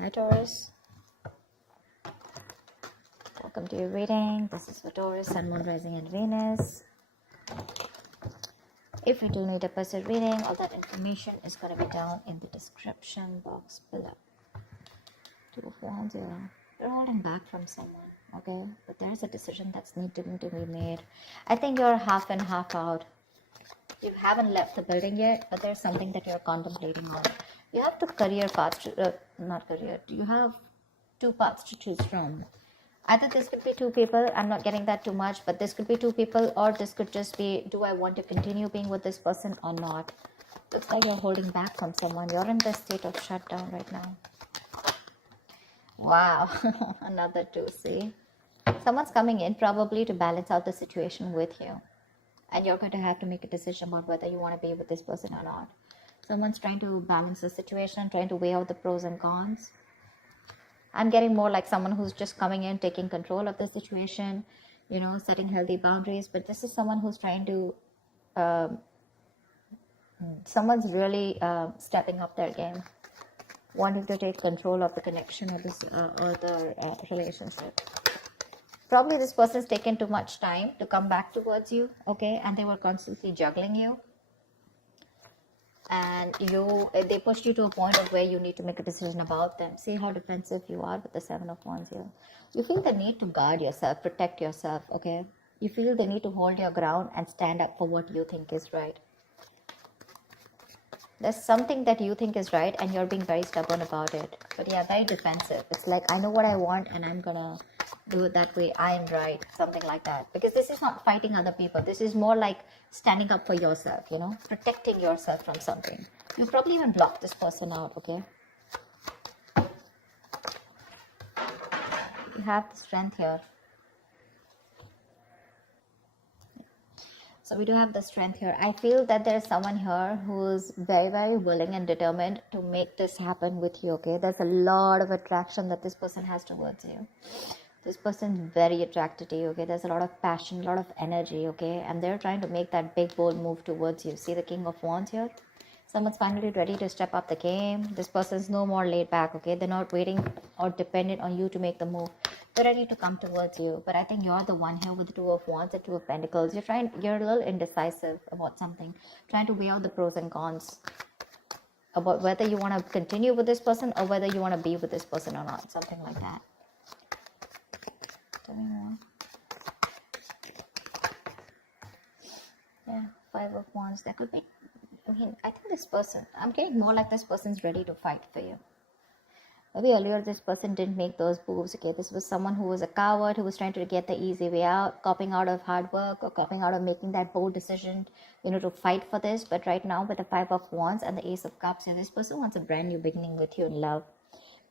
Hi Taurus, welcome to your reading. This is for Taurus, Sun, Moon, Rising and Venus. If you do need a personal reading, all that information is going to be down in the description box below. Two of Wands here. You're holding back from someone, okay? But there's a decision that's needing to be made. I think you're half in, half out. You haven't left the building yet, but there's something that you're contemplating on. You have two career paths, you have two paths to choose from. Either this could be two people, I'm not getting that too much, but this could be two people, or this could just be, do I want to continue being with this person or not? Looks like you're holding back from someone. You're in the state of shutdown right now. Wow, another two, see? Someone's coming in probably to balance out the situation with you. And you're going to have to make a decision about whether you want to be with this person or not. Someone's trying to balance the situation, trying to weigh out the pros and cons. I'm getting more like someone who's just coming in, taking control of the situation, you know, setting healthy boundaries. But this is someone who's trying to, someone's really stepping up their game, wanting to take control of the connection or this or the relationship. Probably this person's taken too much time to come back towards you, okay? And they were constantly juggling you. And they pushed you to a point of where you need to make a decision about them. See how defensive you are with the Seven of Wands here. You feel the need to guard yourself, protect yourself, okay? You feel the need to hold your ground and stand up for what you think is right. There's something that you think is right and you're being very stubborn about it. But yeah, very defensive. It's like, I know what I want and I'm gonna do it that way. I am right. Something like that. Because this is not fighting other people. This is more like standing up for yourself, you know, protecting yourself from something. You probably even blocked this person out, okay? You have the strength here. So we do have the strength here. I feel that there's someone here who's very, very willing and determined to make this happen with you, okay? There's a lot of attraction that this person has towards you. This person's very attracted to you, okay? There's a lot of passion, a lot of energy, okay? And they're trying to make that big, bold move towards you. See the King of Wands here? Someone's finally ready to step up the game. This person's no more laid back, okay? They're not waiting or dependent on you to make the move. They're ready to come towards you. But I think you're the one here with the Two of Wands and Two of Pentacles. You're a little indecisive about something. Trying to weigh out the pros and cons. About whether you want to continue with this person or whether you want to be with this person or not. Something like that. Tell me more. Yeah, Five of Wands. That could be... I think this person, I'm getting more like this person's ready to fight for you. Maybe earlier this person didn't make those moves, okay? This was someone who was a coward, who was trying to get the easy way out, copying out of hard work or copying out of making that bold decision, you know, to fight for this. But right now with the Five of Wands and the Ace of Cups, this person wants a brand new beginning with you in love.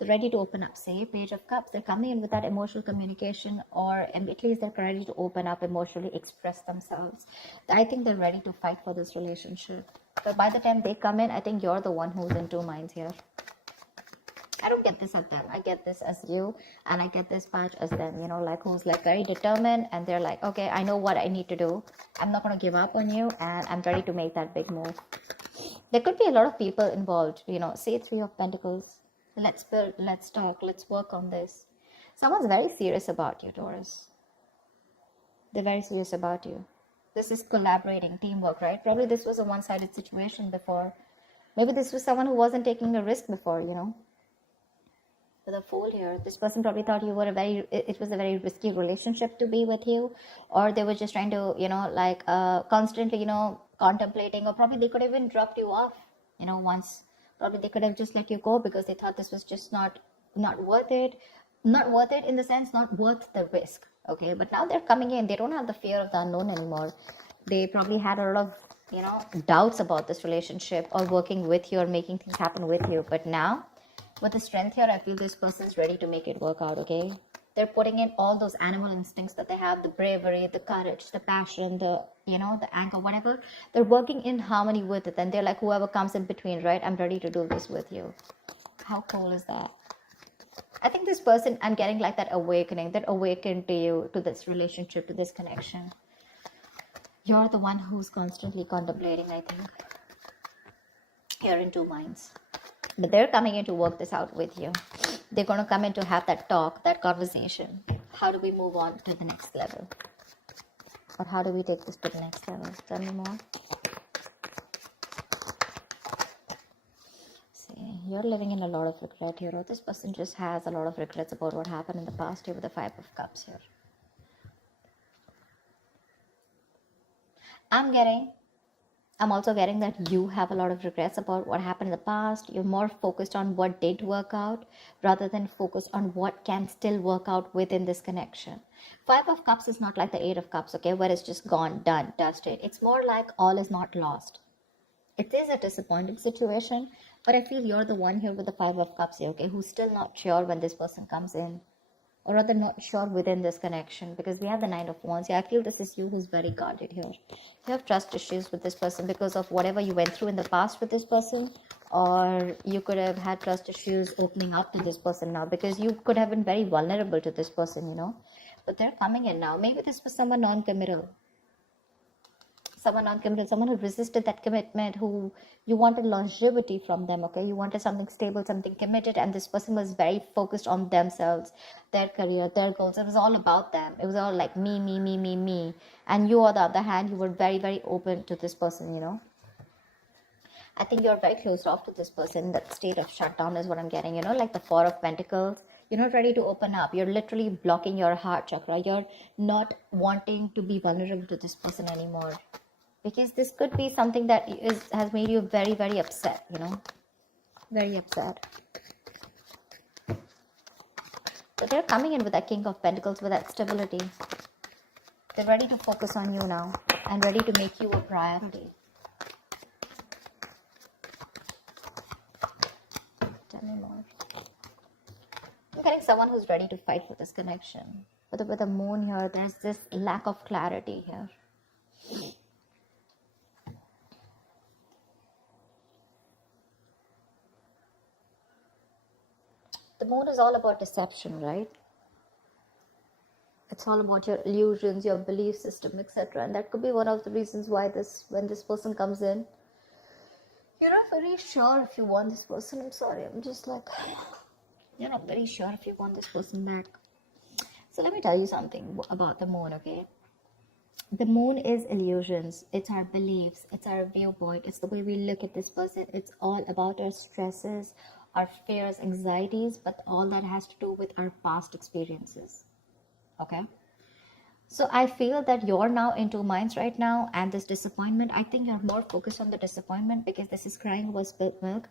They're ready to open up, say, Page of Cups. They're coming in with that emotional communication, or at least they're ready to open up emotionally, express themselves. I think they're ready to fight for this relationship. But by the time they come in, I think you're the one who's in two minds here. I don't get this as them. I get this as you, and I get this patch as them, you know, like who's like very determined, and they're like, okay, I know what I need to do. I'm not going to give up on you, and I'm ready to make that big move. There could be a lot of people involved, you know, say Three of Pentacles. Let's build, let's talk, let's work on this. Someone's very serious about you, Taurus. They're very serious about you. This is collaborating, teamwork, right? Probably this was a one-sided situation before. Maybe this was someone who wasn't taking a risk before, you know. With a Fool here, this person probably thought you were it was a very risky relationship to be with you. Or they were just trying to, you know, like constantly, you know, contemplating. Or probably they could have even dropped you off, you know, once. Probably they could have just let you go because they thought this was just not worth it. Not worth it in the sense, not worth the risk. Okay, but now they're coming in. They don't have the fear of the unknown anymore. They probably had a lot of, you know, doubts about this relationship or working with you or making things happen with you. But now, with the strength here, I feel this person's ready to make it work out, okay? They're putting in all those animal instincts that they have, the bravery, the courage, the passion, the, you know, the anger, whatever. They're working in harmony with it. And they're like, whoever comes in between, right? I'm ready to do this with you. How cool is that? I think this person, I'm getting like that awakening, that awakened to you, to this relationship, to this connection. You're the one who's constantly contemplating, I think. You're in two minds. But they're coming in to work this out with you. They're going to come in to have that talk, that conversation. How do we move on to the next level? Or how do we take this to the next level? Tell me more. See, you're living in a lot of regret here. Or this person just has a lot of regrets about what happened in the past here with the 5 of Cups here. I'm also getting that you have a lot of regrets about what happened in the past. You're more focused on what did work out rather than focused on what can still work out within this connection. 5 of Cups is not like the 8 of Cups, okay, where it's just gone, done, dusted. It's more like all is not lost. It is a disappointing situation, but I feel you're the one here with the 5 of Cups here, okay, who's still not sure when this person comes in. Or rather not sure within this connection, because we have the 9 of Wands. Yeah, I feel this is you who's very guarded here. You have trust issues with this person because of whatever you went through in the past with this person, or you could have had trust issues opening up to this person now because you could have been very vulnerable to this person, you know. But they're coming in now. Maybe this was someone non-committal. Someone who resisted that commitment, who you wanted longevity from them, okay? You wanted something stable, something committed, and this person was very focused on themselves, their career, their goals. It was all about them. It was all like me. And you, on the other hand, you were very, very open to this person, you know? I think you're very closed off to this person. That state of shutdown is what I'm getting, you know, like the 4 of Pentacles. You're not ready to open up. You're literally blocking your heart chakra. You're not wanting to be vulnerable to this person anymore. Because this could be something that has made you very, very upset, you know. Very upset. So they're coming in with that King of Pentacles, with that stability. They're ready to focus on you now and ready to make you a priority. Tell me more. I'm getting someone who's ready to fight for this connection. With the moon here, there's this lack of clarity here. The moon is all about deception, right? It's all about your illusions, your belief system, etc. And that could be one of the reasons why when this person comes in, you're not very sure if you want this person. I'm sorry, I'm just like, you're not very sure if you want this person back. So let me tell you something about the moon, okay? The moon is illusions. It's our beliefs. It's our viewpoint. It's the way we look at this person. It's all about our stresses, our fears, anxieties, but all that has to do with our past experiences. Okay? So I feel that you're now in 2 minds right now, and this disappointment, I think you're more focused on the disappointment because this is crying over spilt milk.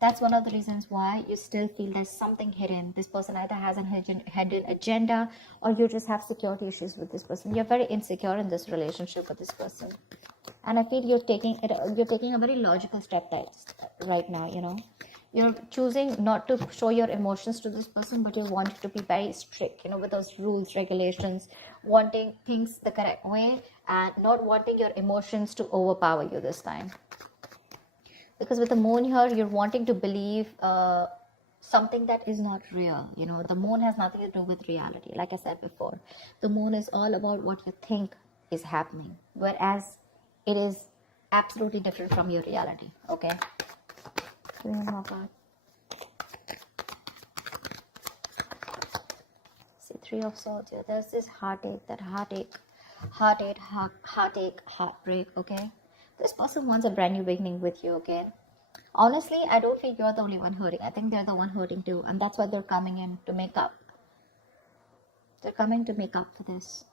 That's one of the reasons why you still feel there's something hidden. This person either has a hidden agenda, or you just have security issues with this person. You're very insecure in this relationship with this person. And I feel you're taking a very logical step right now, you know. You're choosing not to show your emotions to this person, but you want to be very strict, you know, with those rules, regulations, wanting things the correct way and not wanting your emotions to overpower you this time. Because with the moon here, you're wanting to believe something that is not real. You know, the moon has nothing to do with reality. Like I said before, the moon is all about what you think is happening, whereas it is absolutely different from your reality. Okay. See, 3 of Swords here. There's this heartache, heartbreak, okay? This person wants a brand new beginning with you, okay? Honestly, I don't think you're the only one hurting. I think they're the one hurting too, and that's why they're coming in to make up. They're coming to make up for this.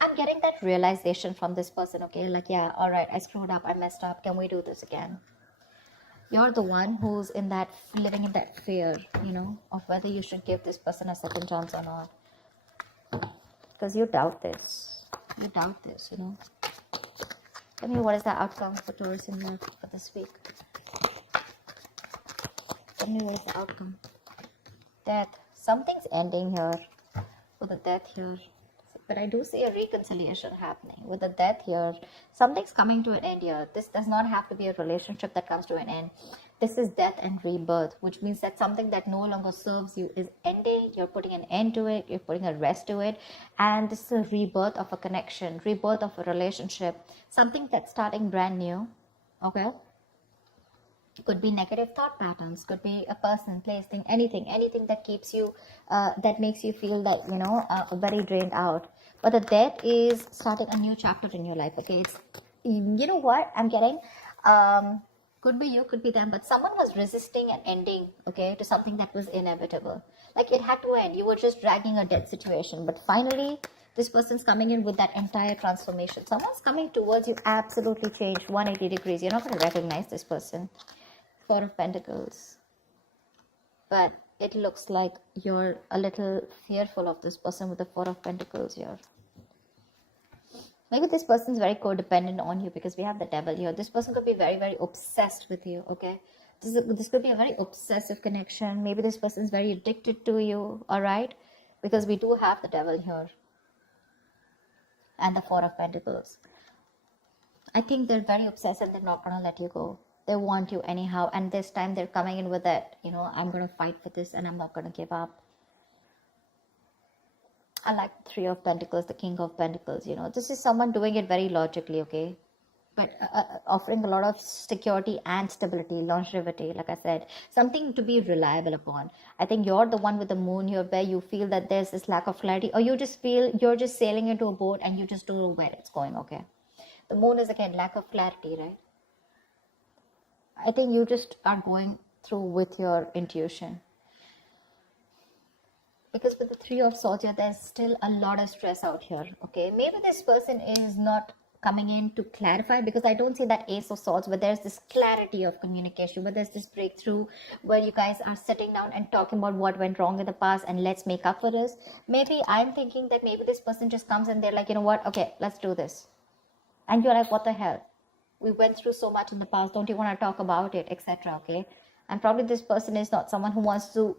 I'm getting that realization from this person, okay? Like, yeah, all right, I screwed up, I messed up. Can we do this again? You're the one who's living in that fear, you know, of whether you should give this person a second chance or not. Because you doubt this. You doubt this, you know. Tell me, what is the outcome for Taurus in love for this week? Tell me, what is the outcome? Death. Something's ending here. With the death here. But I do see a reconciliation happening. With the death here, something's coming to an end here. This does not have to be a relationship that comes to an end. This is death and rebirth, which means that something that no longer serves you is ending. You're putting an end to it. You're putting a rest to it. And this is a rebirth of a connection, rebirth of a relationship, something that's starting brand new. Okay? Could be negative thought patterns, could be a person, place, thing, anything that keeps you, that makes you feel like, very drained out. But the death is starting a new chapter in your life, okay? It's, you know what I'm getting? Could be you, could be them, but someone was resisting an ending, okay, to something that was inevitable. Like it had to end. You were just dragging a dead situation, but finally, this person's coming in with that entire transformation. Someone's coming towards you, absolutely changed, 180 degrees. You're not going to recognize this person. Four of Pentacles. But it looks like you're a little fearful of this person with the Four of Pentacles here. Maybe this person's very codependent on you because we have the Devil here. This person could be very, very obsessed with you, okay? This could be a very obsessive connection. Maybe this person's very addicted to you, all right? Because we do have the Devil here. And the Four of Pentacles. I think they're very obsessed and they're not going to let you go. They want you anyhow, and this time they're coming in with that, I'm going to fight for this and I'm not going to give up. I like the Three of Pentacles, the King of Pentacles, this is someone doing it very logically, okay? But offering a lot of security and stability, longevity, like I said, something to be reliable upon. I think you're the one with the moon here where you feel that there's this lack of clarity, or you just feel you're just sailing into a boat and you just don't know where it's going, okay? The moon is, again, lack of clarity, right? I think you just are going through with your intuition. Because with the Three of Swords here, there's still a lot of stress out here, okay? Maybe this person is not coming in to clarify, because I don't see that Ace of Swords where there's this clarity of communication, where there's this breakthrough, where you guys are sitting down and talking about what went wrong in the past and let's make up for this. Maybe I'm thinking that maybe this person just comes and they're like, you know what, okay, let's do this. And you're like, what the hell? We went through so much in the past. Don't you want to talk about it, etc. Okay, and probably this person is not someone who wants to,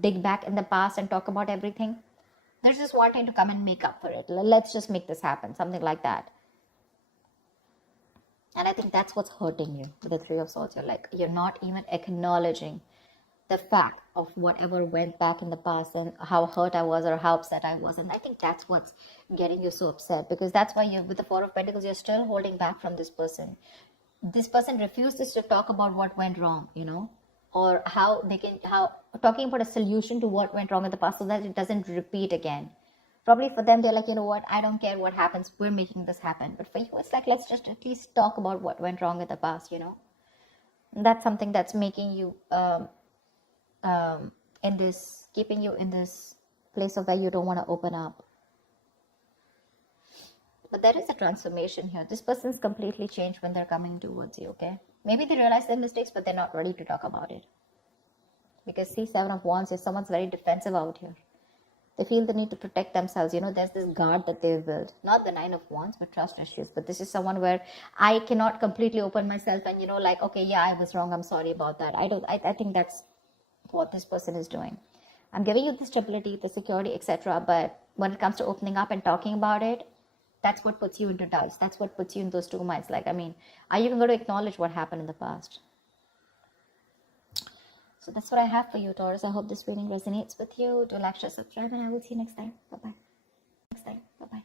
dig back in the past and talk about everything. They're just wanting to come and make up for it. Let's just make this happen, something like that. And I think that's what's hurting you with the Three of Swords. You're not even acknowledging the fact of whatever went back in the past and how hurt I was or how upset I was. And I think that's what's getting you so upset, because that's why you, with the Four of Pentacles, you're still holding back from this person. This person refuses to talk about what went wrong, or how talking about a solution to what went wrong in the past so that it doesn't repeat again. Probably for them, they're like, you know what, I don't care what happens, we're making this happen. But for you, it's like, let's just at least talk about what went wrong in the past, That's something that's making you keeping you in this place of where you don't want to open up. But there is a transformation here. This person's completely changed when they're coming towards you, okay? Maybe they realize their mistakes, but they're not ready to talk about it. Because see, Seven of Wands is someone's very defensive out here. They feel the need to protect themselves. There's this guard that they've built. Not the Nine of Wands, but trust issues. But this is someone where I cannot completely open myself and, okay, yeah, I was wrong. I'm sorry about that. I think that's what this person is doing. I'm giving you the stability, the security, etc. But when it comes to opening up and talking about it, that's what puts you into doubts. That's what puts you in those two minds. Are you even going to acknowledge what happened in the past? So that's what I have for you, Taurus. I hope this reading resonates with you. Do like, share, subscribe, and I will see you next time. Bye-bye.